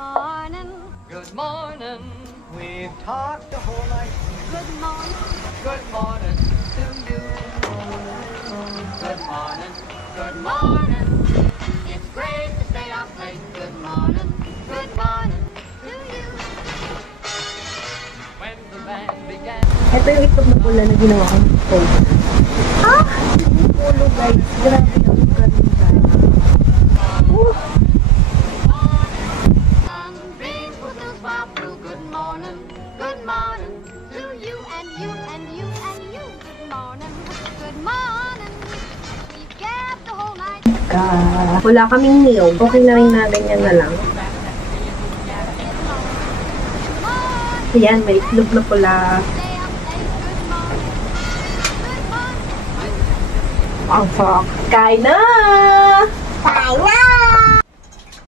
morning. Good morning. We've talked the whole night. Good morning. Good morning to you. Good morning. Good morning. It's great to stay up late. Good morning. Good morning to you. When the band began. Ito yung itlog na pula na ginawa kong post. Ah! Yung polo guys. Grabe ang ganda. Sunbeams will still smile through. Good morning. Good morning to you and you and you and you. Good morning. Good morning. We've gabbed the whole night. Wala kaming niyog. Okay na rin natin yan na lang. Ayan, may itlog na pula. Stay up late. Good morning. Good morning. Ang sarap. Kain na! Kain na!